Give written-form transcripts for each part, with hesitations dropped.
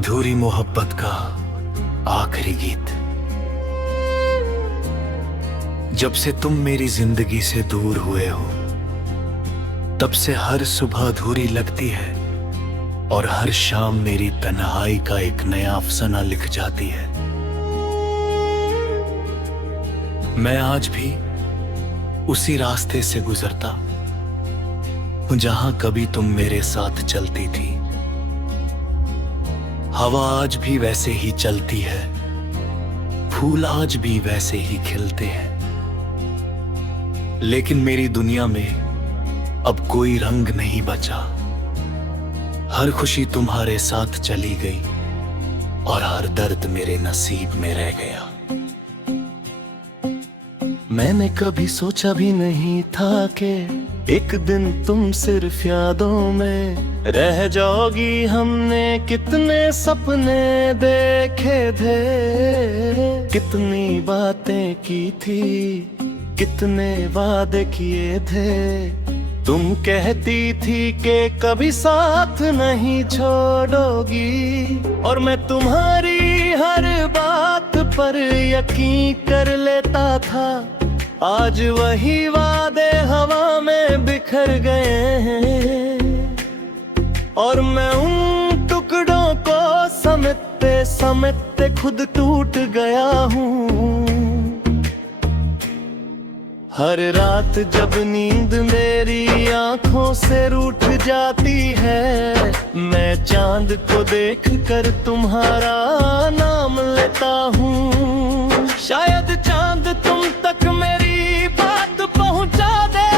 अधूरी मोहब्बत का आखिरी गीत। जब से तुम मेरी जिंदगी से दूर हुए हो, तब से हर सुबह अधूरी लगती है और हर शाम मेरी तन्हाई का एक नया अफसाना लिख जाती है। मैं आज भी उसी रास्ते से गुजरता हूं जहां कभी तुम मेरे साथ चलती थी। हवा आज भी वैसे ही चलती है, फूल आज भी वैसे ही खिलते हैं, लेकिन मेरी दुनिया में अब कोई रंग नहीं बचा। हर खुशी तुम्हारे साथ चली गई और हर दर्द मेरे नसीब में रह गया। मैंने कभी सोचा भी नहीं था कि एक दिन तुम सिर्फ यादों में रह जाओगी। हमने कितने सपने देखे थे, कितनी बातें की थी, कितने वादे किए थे। तुम कहती थी कि कभी साथ नहीं छोड़ोगी, और मैं तुम्हारी हर बात पर यकीन कर लेता था। आज वही वादे हवा में बिखर गए हैं और मैं उन टुकड़ों को समेटते समेटते खुद टूट गया हूँ। हर रात जब नींद मेरी आंखों से रूठ जाती है, मैं चांद को देख कर तुम्हारा नाम लेता हूँ। शायद चांद तुम तक मेरी बात पहुंचा दे,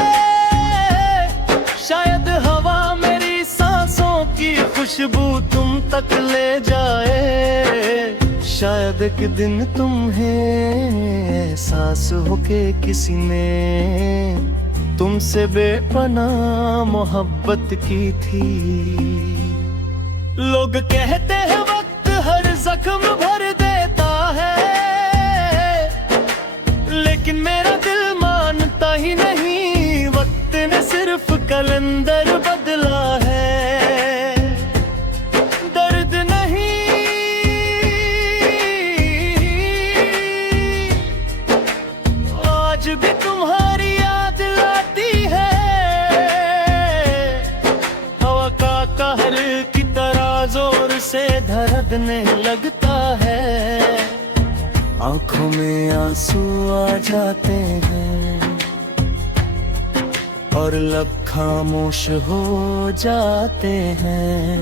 शायद हवा मेरी सांसों की खुशबू तुम तक ले जाए। शायद एक दिन तुम्हें एहसास हो के किसी ने तुमसे बेपनाह मोहब्बत की थी। लोग कहते हैं वक्त हर जख्म भर देता है, लेकिन मेरा दिल मानता ही नहीं। वक्त ने सिर्फ कैलेंडर बदला है, दर्द नहीं। आज भी तुम्हारी याद आती है, हवा का कहर की तरह जोर से धड़कने लगता है। आंखों में आंसू आ जाते हैं और लब खामोश हो जाते हैं।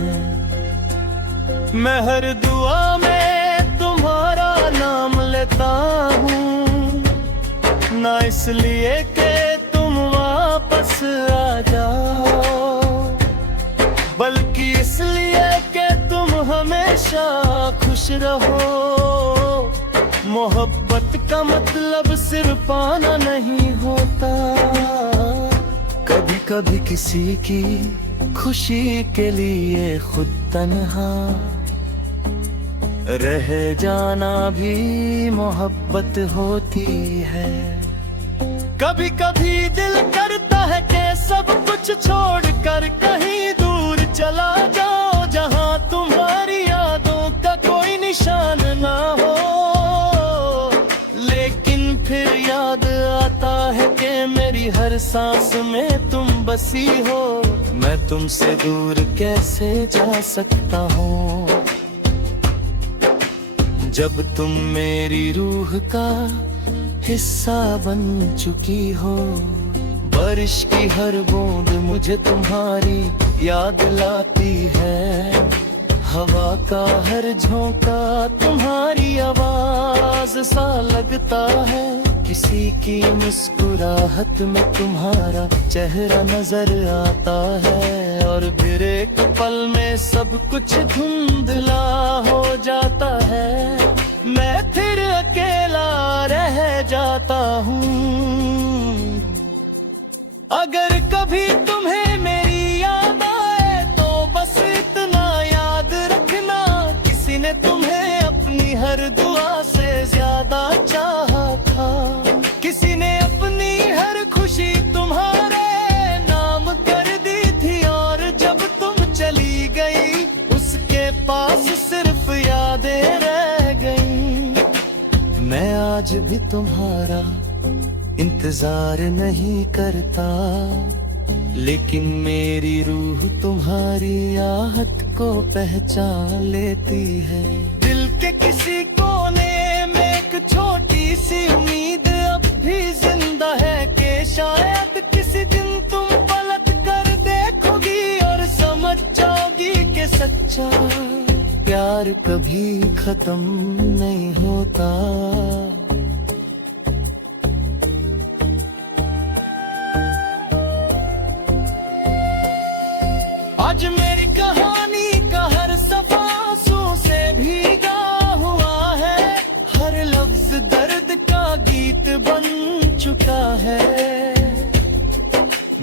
मैं हर दुआ में तुम्हारा नाम लेता हूँ, ना इसलिए कि तुम वापस आ जाओ, बल्कि इसलिए कि तुम हमेशा खुश रहो। मोहब्बत का मतलब सिर्फ पाना नहीं होता, कभी कभी किसी की खुशी के लिए खुद तन्हा रह जाना भी मोहब्बत होती है। कभी कभी दिल करता है कि सब कुछ छोड़कर कहीं दूर चला जाओ, जहां तुम्हारी यादों का कोई निशान ना हो। लेकिन फिर याद आता है कि मेरी हर सांस में तुम बसी हो। मैं तुमसे दूर कैसे जा सकता हूँ, जब तुम मेरी रूह का हिस्सा बन चुकी हो। बारिश की हर बूंद मुझे तुम्हारी याद लाती है, हवा का हर झोंका तुम्हारी आवाज सा लगता है। किसी की मुस्कुराहट में तुम्हारा चेहरा नजर आता है, और फिर एक पल में सब कुछ धुंधला हो जाता है। मैं फिर अकेला रह जाता हूँ। अगर कभी तुम्हें मेरी याद आए तो बस इतना याद रखना, किसी ने तुम्हें अपनी हर दुआ से ज्यादा चाहा था। किसी ने अपनी हर खुशी तुम्हारे नाम कर दी थी, और जब तुम चली गई उसके पास सिर्फ यादें रह गईं। मैं आज भी तुम्हारा इंतजार नहीं करता, लेकिन मेरी रूह तुम्हारी आहट को पहचान लेती है। दिल के किसी कोने में एक छोटी सी उम्मीद अब भी जिंदा है कि शायद किसी दिन तुम पलट कर देखोगी और समझ जाओगी कि सच्चा प्यार कभी खत्म नहीं होता। आज मेरी कहानी का हर सफा आंसू से भीगा हुआ है, हर लफ्ज दर्द का गीत बन चुका है।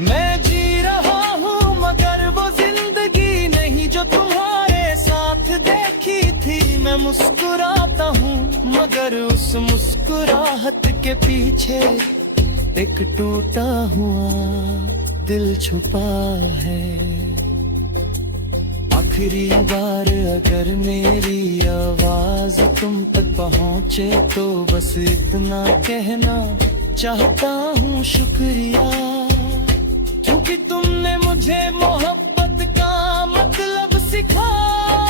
मैं जी रहा हूँ मगर वो जिंदगी नहीं जो तुम्हारे साथ देखी थी। मैं मुस्कुराता हूँ मगर उस मुस्कुराहट के पीछे एक टूटा हुआ दिल छुपा है। आखिरी बार अगर मेरी आवाज तुम तक पहुँचे तो बस इतना कहना चाहता हूँ शुक्रिया, क्योंकि तुमने मुझे मोहब्बत का मतलब सिखाया।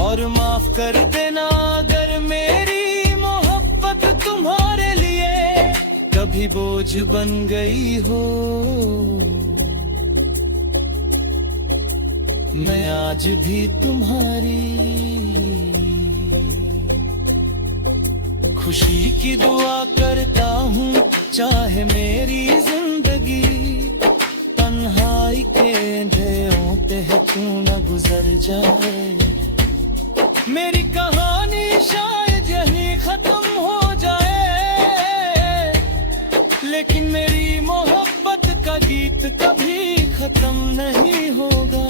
और माफ कर देना अगर मेरी मोहब्बत तुम्हारे लिए कभी बोझ बन गई हो। मैं आज भी तुम्हारी खुशी की दुआ करता हूँ, चाहे मेरी जिंदगी तन्हाई के अंधेरों पे क्यों न गुजर जाए। मेरी कहानी शायद यहीं खत्म हो जाए, लेकिन मेरी मोहब्बत का गीत कभी खत्म नहीं होगा।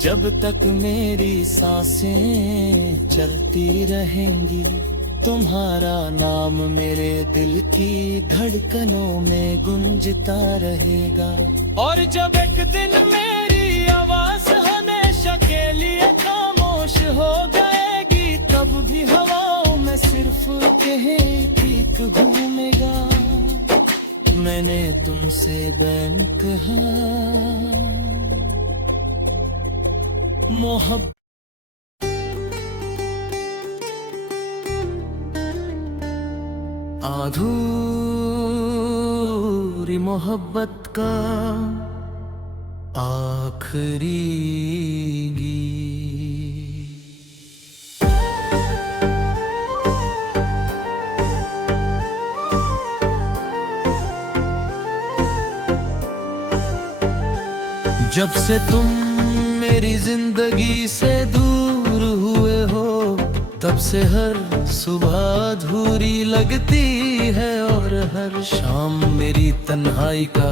जब तक मेरी सांसें चलती रहेंगी, तुम्हारा नाम मेरे दिल की धड़कनों में गूंजता रहेगा। और जब एक दिन मेरी आवाज हमेशा के लिए खामोश हो जाएगी, तब भी हवाओं में सिर्फ कहे ठीक घूमेगा। मैंने तुमसे बैन कहा मोहब्बत। अधूरी मोहब्बत का आखिरी गीत। जब से तुम मेरी जिंदगी से दूर हुए हो, तब से हर सुबह अधूरी लगती है और हर शाम मेरी तन्हाई का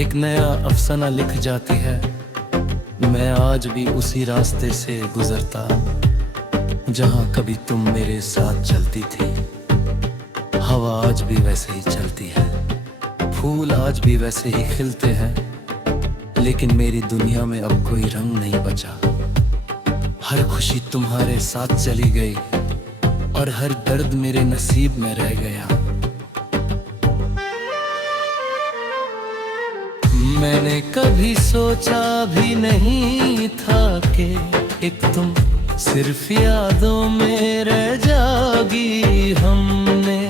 एक नया अफसाना लिख जाती है। मैं आज भी उसी रास्ते से गुजरता जहां कभी तुम मेरे साथ चलती थी। हवा आज भी वैसे ही चलती है, फूल आज भी वैसे ही खिलते हैं, लेकिन मेरी दुनिया में अब कोई रंग नहीं बचा। हर खुशी तुम्हारे साथ चली गई और हर दर्द मेरे नसीब में रह गया। मैंने कभी सोचा भी नहीं था कि एक तुम सिर्फ यादों में रह जाओगी। हमने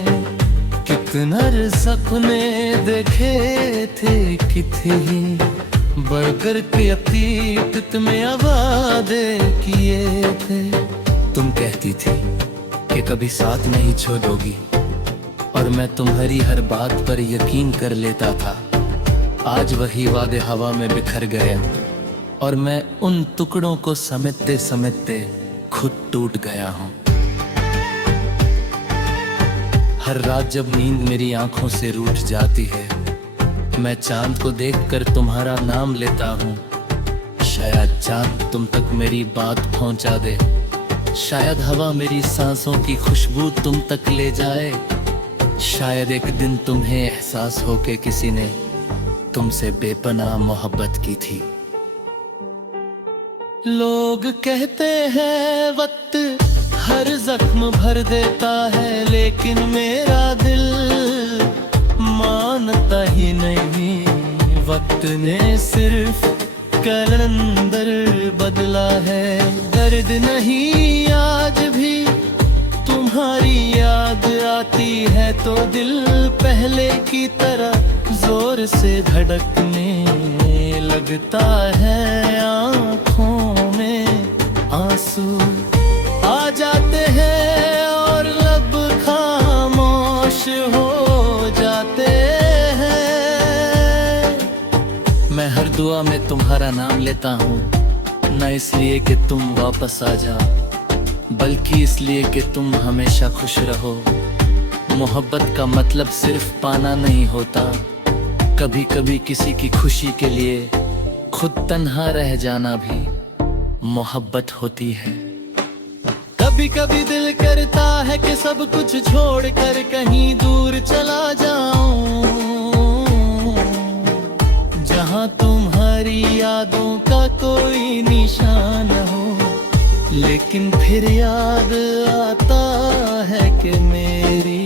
कितने सपने देखे थे, कितने बढ़कर के अतीत में वादे किए थे। तुम कहती थी कि कभी साथ नहीं छोड़ोगी, और मैं तुम्हारी हर बात पर यकीन कर लेता था। आज वही वादे हवा में बिखर गए और मैं उन टुकड़ों को समेटते समेटते खुद टूट गया हूँ। हर रात जब नींद मेरी आंखों से रूठ जाती है, मैं चांद को देखकर तुम्हारा नाम लेता हूँ। शायद चांद तुम तक मेरी बात पहुँचा दे, शायद हवा मेरी सांसों की खुशबू तुम तक ले जाए। शायद एक दिन तुम्हें एहसास हो के किसी ने तुमसे बेपनाह मोहब्बत की थी। लोग कहते हैं वक्त हर जख्म भर देता है, लेकिन मेरा दिल मानता ही नहीं। वक्त ने सिर्फ कलंदर बदला है। दर्द नहीं आज भी तुम्हारी याद आती है तो दिल पहले की तरह जोर से धड़कने लगता है। आँखों में आंसू आ जाते हैं और लब खामोश हो जाते हैं। मैं हर दुआ में तुम्हारा नाम लेता हूँ, न इसलिए कि तुम वापस आ जाओ, बल्कि इसलिए कि तुम हमेशा खुश रहो। मोहब्बत का मतलब सिर्फ पाना नहीं होता, कभी कभी किसी की खुशी के लिए खुद तन्हा रह जाना भी मोहब्बत होती है। कभी कभी दिल करता है कि सब कुछ छोड़कर कहीं दूर चला जाऊं, जहां तुम्हारी यादों का कोई निशान हो। लेकिन फिर याद आता है कि मेरी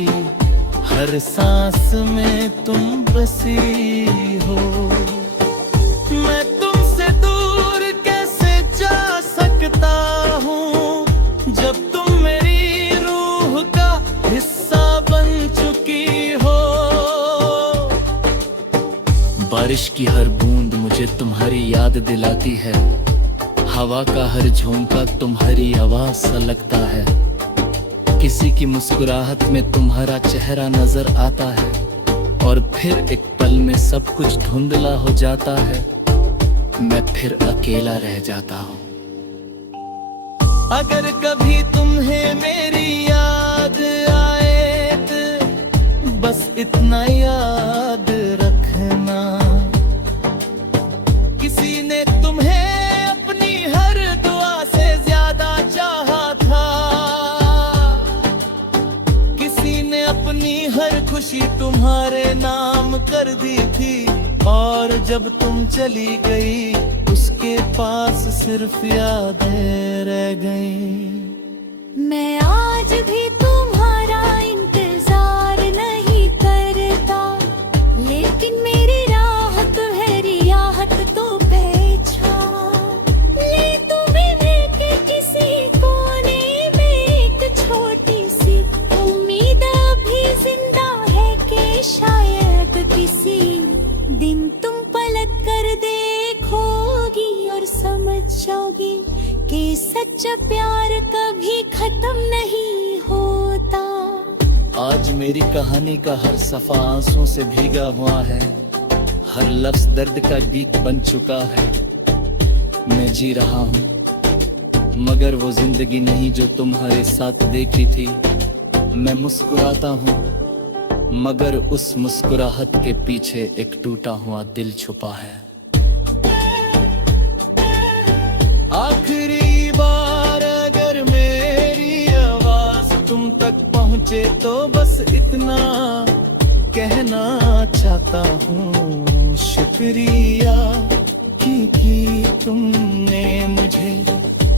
हर सांस में तुम बसी हो। मैं तुमसे दूर कैसे जा सकता हूँ जब तुम मेरी रूह का हिस्सा बन चुकी हो। बारिश की हर बूंद मुझे तुम्हारी याद दिलाती है, हवा का हर झोंका तुम्हारी आवाज सा लगता है। किसी की मुस्कुराहट में तुम्हारा चेहरा नजर आता है, और फिर एक पल में सब कुछ धुंधला हो जाता है। मैं फिर अकेला रह जाता हूँ। अगर कभी तुम्हें मेरी याद आए तो बस इतना याद रखना, किसी ने तुम्हें अपनी हर दुआ से ज्यादा चाहा था। किसी ने अपनी हर खुशी तुम्हारे नाम कर दी थी, और जब तुम चली गई उसके पास सिर्फ यादें रह गई। मैं आज भी तुम्हारा इंतजार नहीं करता, लेकिन मेरी राहत है रियाहत तो पहचान ले। तुम्हें लेके किसी कोने में एक छोटी सी उम्मीद अभी जिंदा है कि शायद किसी दिन तुम पलट कर देखोगी और समझ जाओगी कि सच्चा प्यार कभी खत्म नहीं होता। आज मेरी कहानी का हर सफा आंसुओं से भीगा हुआ है, हर लफ्ज दर्द का गीत बन चुका है। मैं जी रहा हूँ मगर वो जिंदगी नहीं जो तुम्हारे साथ देखी थी। मैं मुस्कुराता हूँ मगर उस मुस्कुराहट के पीछे एक टूटा हुआ दिल छुपा है। आखिरी बार अगर मेरी आवाज तुम तक पहुंचे तो बस इतना कहना चाहता हूँ, शुक्रिया कि तुमने मुझे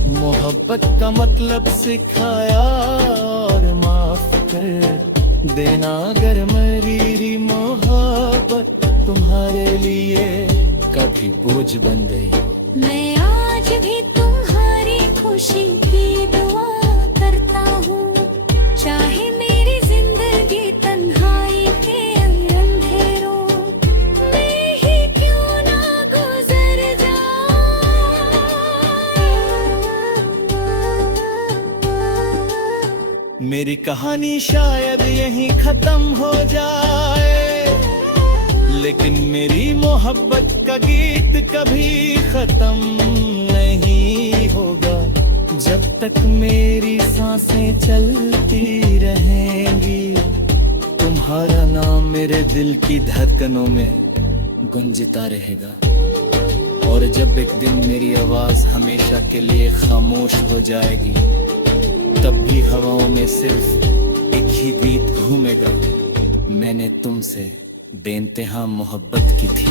मोहब्बत का मतलब सिखाया। और माफ कर देना अगर मेरी मोहब्बत तुम्हारे लिए कभी बोझ बन गई। मैं आज भी तुम्हारी खुशी की दुआ करता हूँ, चाहे मेरी जिंदगी तन्हाई के अंधेरों में ही क्यों ना गुजर जाए। मेरी कहानी शायद यहीं खत्म हो जाए, लेकिन मेरी मोहब्बत का गीत कभी खत्म नहीं होगा। जब तक मेरी सांसें चलती रहेंगी, तुम्हारा नाम मेरे दिल की धड़कनों में गुंजता रहेगा। और जब एक दिन मेरी आवाज हमेशा के लिए खामोश हो जाएगी, तब भी हवाओं में सिर्फ एक ही गीत घूमेगा। मैंने तुमसे बेइंतहा मोहब्बत की थी।